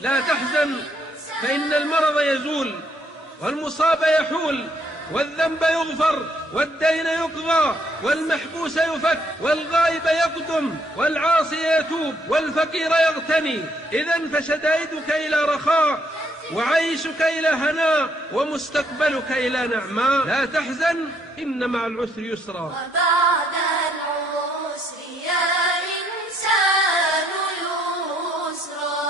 لا تحزن فإن المرض يزول والمصاب يحول والذنب يغفر والدين يقضى والمحبوس يفك والغائب يقدم والعاصي يتوب والفقير يغتني. إذن فشدائدك إلى رخاء وعيشك إلى هناء ومستقبلك إلى نعماء. لا تحزن إن مع العسر يسرا. وبعد العسر يا إنسان يسرا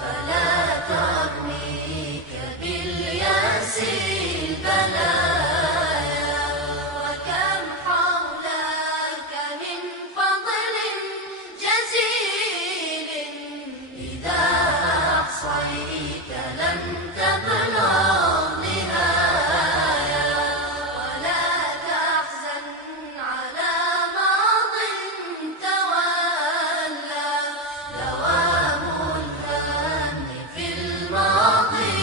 فلا تغنيك بالياس البلايا وكم حولك من فضل جزيل إذا أحصيت لم تبلغ نهاية. ولا تحزن على ماض تولى دوام الهم في الماضي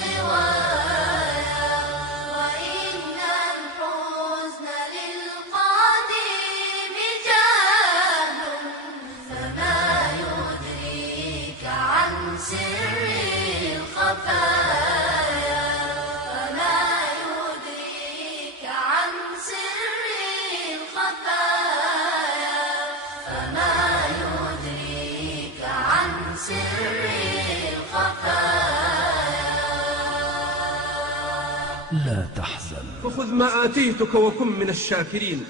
غواية. وإن الحزن للقديم جهل فما يدريك عن سر الخفايا. فما يدريك عن سر الخفايا. فما يدريك عن سر الخفايا. لا تحزن فخذ ما آتيتك وكن من الشاكرين.